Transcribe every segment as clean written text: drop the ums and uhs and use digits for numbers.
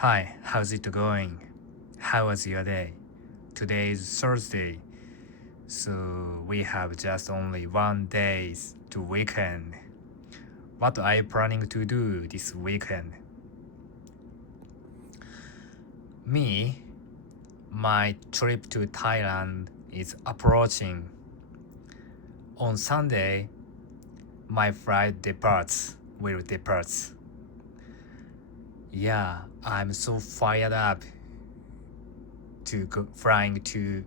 Hi, how's it going? How was your day? Today is Thursday, so we have just only 1 day to weekend. What are you planning to do this weekend? Me, my trip to Thailand is approaching. On Sunday, my flight will depart. Yeah, I'm so fired up to go flying to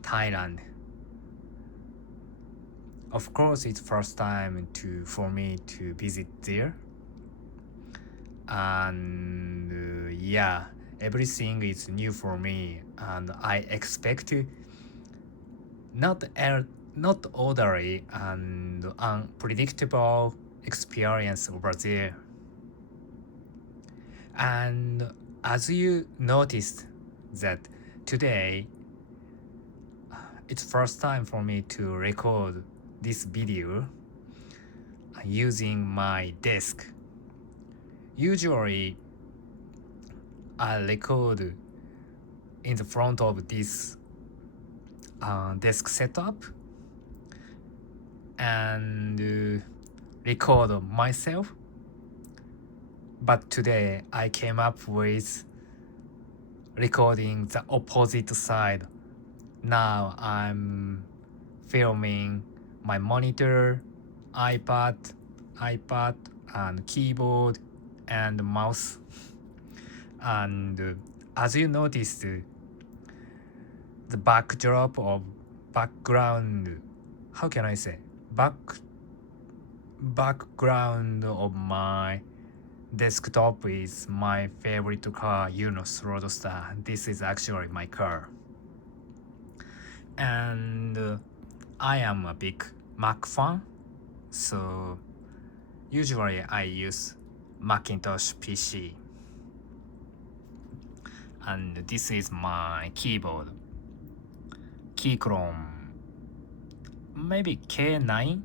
Thailand. Of course, it's first time for me to visit there, and yeah, everything is new for me, and I expect not not orderly and unpredictable experience over there. And as you noticed that today it's first time for me to record this video using my desk. Usually I record in the front of this desk setup and record myself, but today I came up with recording the opposite side. Now I'm filming my monitor, iPad, and keyboard and mouse. And as you noticed, the background, how can I say, background of my desktop is my favorite car, Yunos Roadster. This is actually my car. And I am a big Mac fan, so usually I use Macintosh PC. And this is my keyboard, Keychron, maybe K9.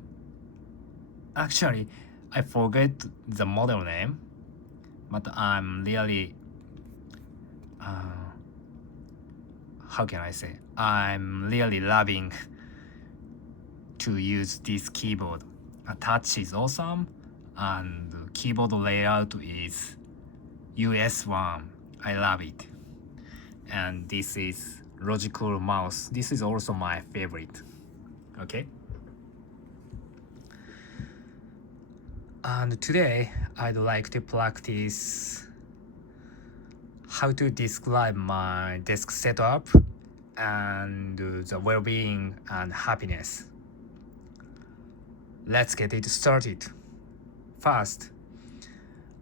Actually, I forget the model name, but I'm really how can I say, I'm really loving to use this keyboard. Touch is awesome, and keyboard layout is US1. I love it. And this is Logical mouse. This is also my favorite. Okay. And today I'd like to practice how to describe my desk setup and the well-being and happiness. Let's get it started. First,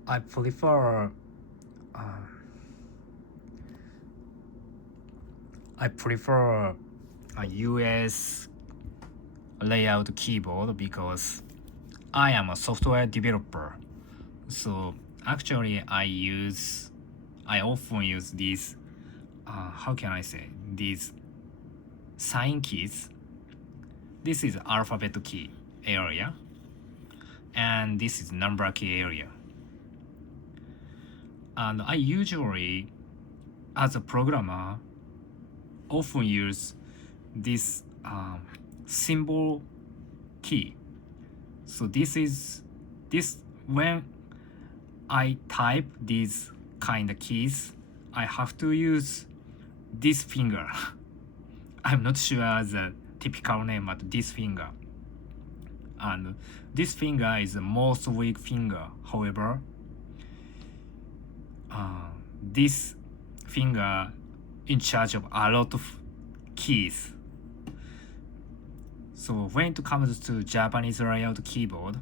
I prefer a US layout keyboard because I am a software developer. So actually I often use these how can I say, these sign keys. This is alphabet key area, and this is number key area. And I usually, as a programmer, often use this symbol key. So this when I type these kind of keys, I have to use this finger. I'm not sure the typical name, but this finger. And this finger is the most weak finger. However, this finger in charge of a lot of keys. So when it comes to Japanese layout keyboard,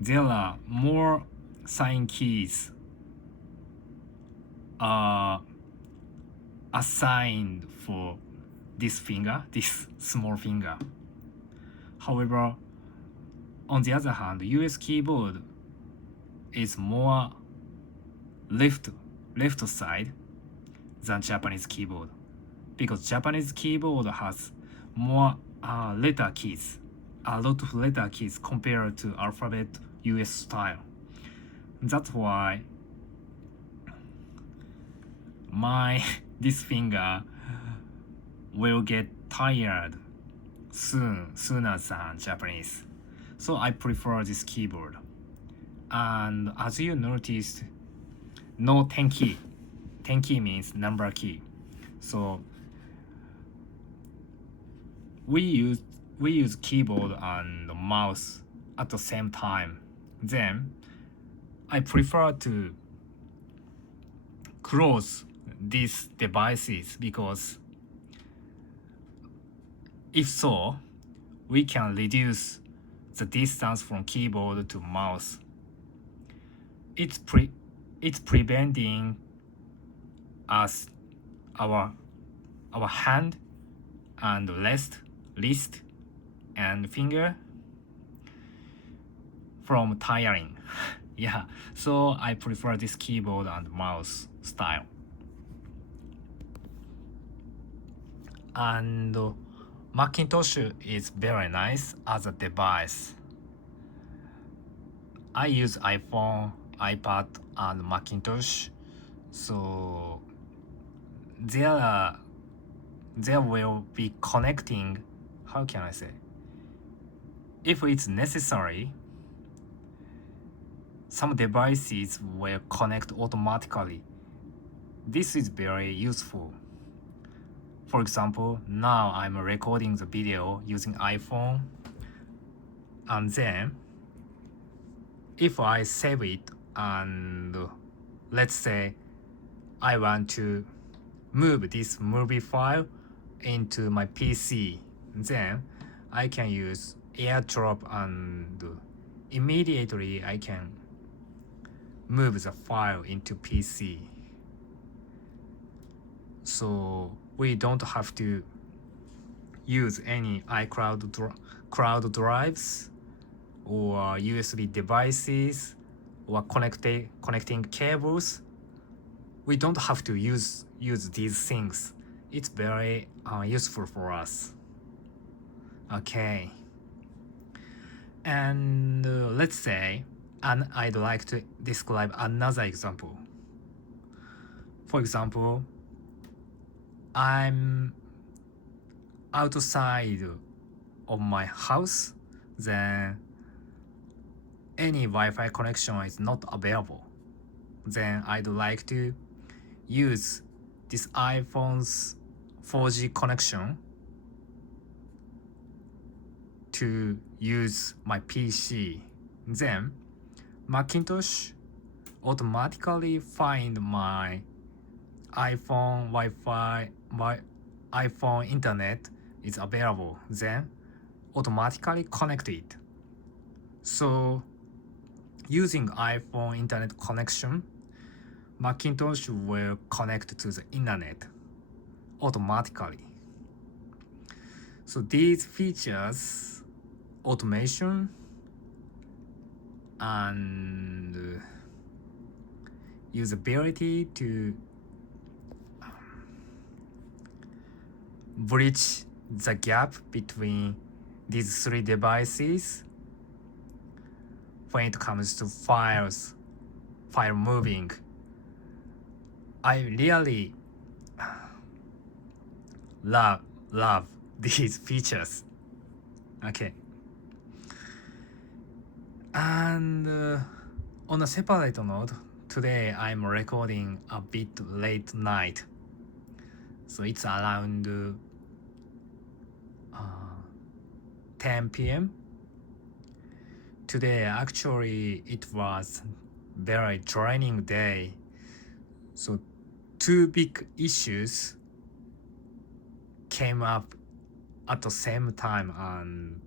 there are more sign keys assigned for this finger, this small finger. However, on the other hand, US keyboard is more left side than Japanese keyboard, because Japanese keyboard has more letter keys, a lot of letter keys compared to alphabet US style. That's why my this finger will get tired sooner than Japanese. So I prefer this keyboard. And as you noticed, no tenki. Tenki means number key. So we use keyboard and mouse at the same time. Then I prefer to close these devices because if so, we can reduce the distance from keyboard to mouse. It's preventing us our hand and wrist and finger from tiring. Yeah, so I prefer this keyboard and mouse style. And Macintosh is very nice as a device. I use iPhone, iPad, and Macintosh, so there will be connecting. How can I say? If it's necessary, some devices will connect automatically. This is very useful. For example, now I'm recording the video using iPhone, and then if I save it and let's say I want to move this movie file into my PC, then I can use AirDrop and immediately I can move the file into PC. So we don't have to use any iCloud cloud drives or USB devices or connecting cables. We don't have to use these things. It's very useful for us. Okay. And let's say, and I'd like to describe another example. For example, I'm outside of my house, then any Wi-Fi connection is not available. Then I'd like to use this iPhone's 4G connection to use my PC. Then Macintosh automatically find my iPhone Wi-Fi, my iPhone internet is available, then automatically connect it. So using iPhone internet connection, Macintosh will connect to the internet automatically. So these features, automation and usability to bridge the gap between these three devices when it comes to file moving. I really love these features. Okay. And on a separate note, today I'm recording a bit late night. So it's around 10 p.m. Today actually it was very draining day. So two big issues came up at the same time and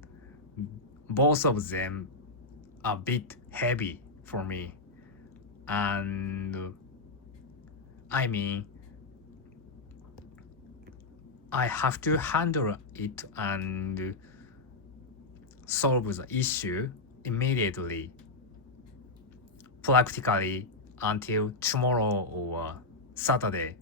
both of them are a bit heavy for me. And I mean, I have to handle it and solve the issue immediately, practically until tomorrow or Saturday.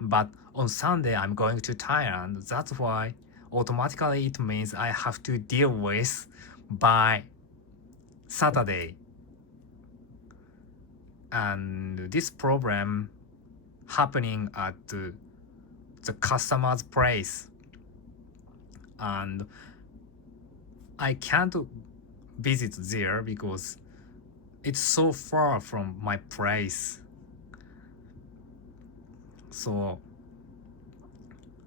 But on Sunday I'm going to Thailand. That's why automatically it means I have to deal with by Saturday. And this problem happening at the customer's place, and I can't visit there because it's so far from my place. So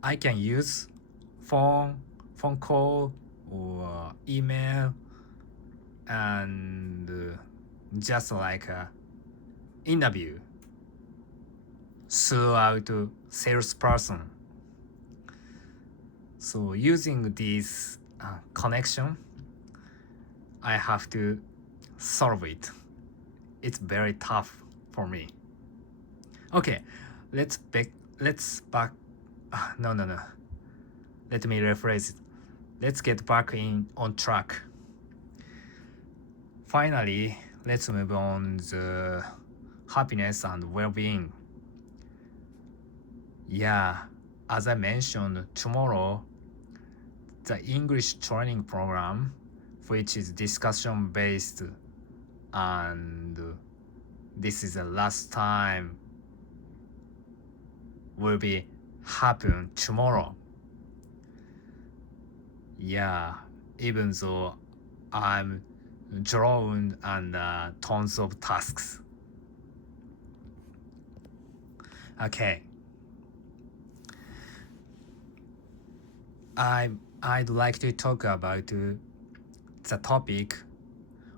I can use phone call or email, and just like a interview throughout salesperson. So using this connection, I have to solve it. It's very tough for me. Okay, let's back. No. Let me rephrase it. Let's get back on track. Finally, let's move on the happiness and well-being. Yeah, as I mentioned, tomorrow, the English training program, which is discussion based, and this is the last time, will be happen tomorrow. Yeah, even though I'm drawn and tons of tasks. Okay. I'd like to talk about the topic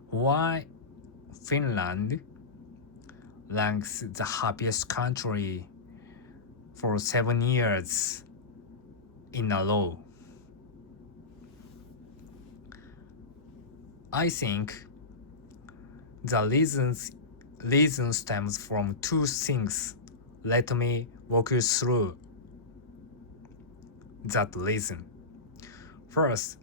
why Finland ranks the happiest country for 7 years in a row. I think the reason stems from two things. Let me walk you through that reason. First,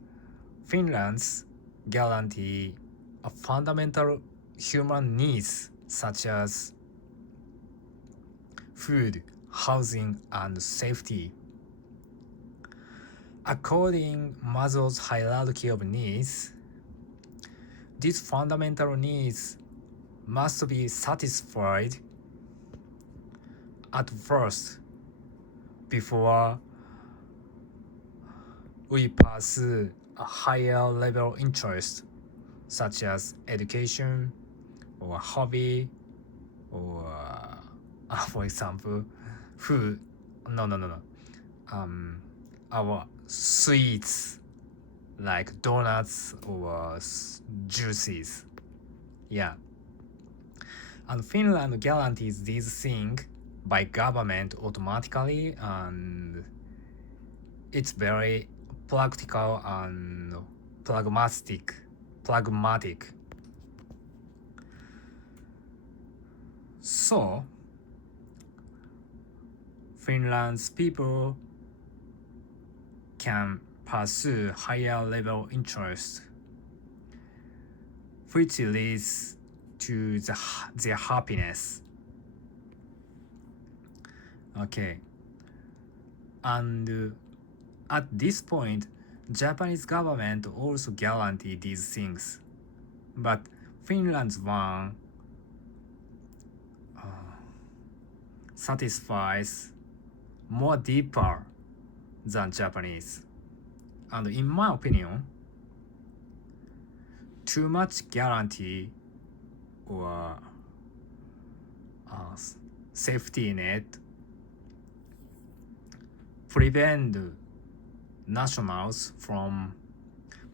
Finland's guarantee a fundamental human needs such as food, housing, and safety. According Maslow's hierarchy of needs, these fundamental needs must be satisfied at first before we pursue a higher level interest such as education or hobby or for example food. No. Our sweets like donuts or juices. Yeah. And Finland guarantees these things by government automatically, and it's very practical and pragmatic. So Finland's people can pursue higher level interest, which leads to their happiness. Okay. And at this point, Japanese government also guarantee these things, but Finland's one satisfies more deeper than Japanese. And in my opinion, too much guarantee or safety net prevent nationals from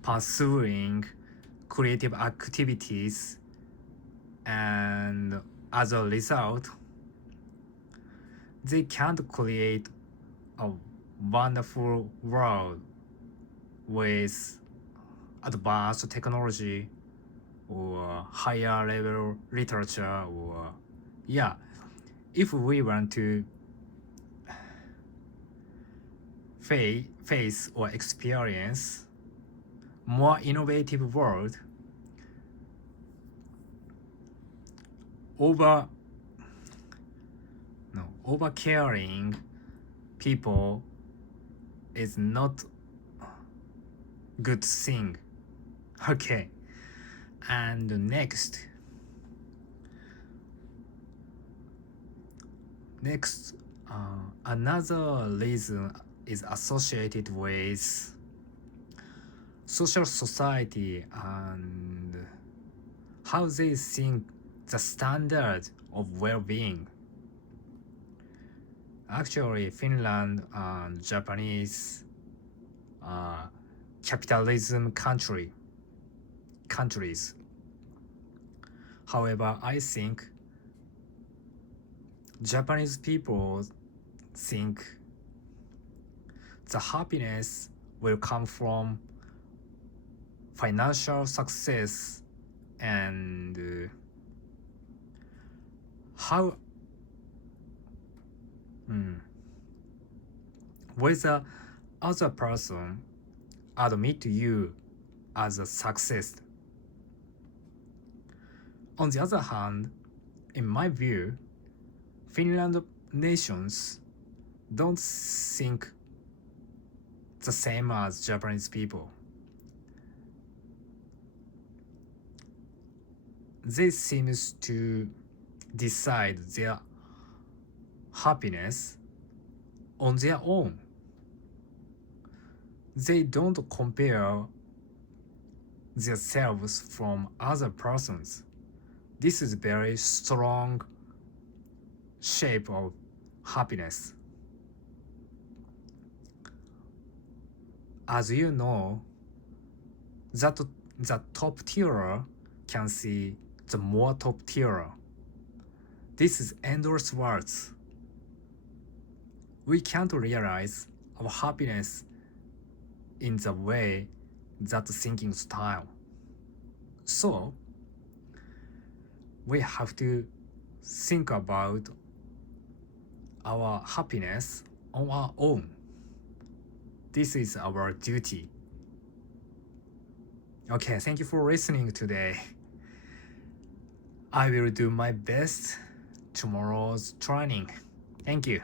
pursuing creative activities, and as a result, they can't create a wonderful world with advanced technology or higher level literature, or if we want to face or experience more innovative world, over caring people is not good thing. Okay. And next, Next, another reason is associated with social society and how they think the standard of well-being. Actually, Finland and Japanese are capitalism countries. However, I think Japanese people think the happiness will come from financial success and how whether other person admit to you as a success. On the other hand, in my view, Finland nations don't think the same as Japanese people. They seem to decide their happiness on their own. They don't compare themselves from other persons. This is very strong shape of happiness. As you know, that the top tier can see the more top tier. This is endless words. We can't realize our happiness in the way that thinking style. So, we have to think about our happiness on our own. This is our duty. Okay, thank you for listening today. I will do my best tomorrow's training. Thank you.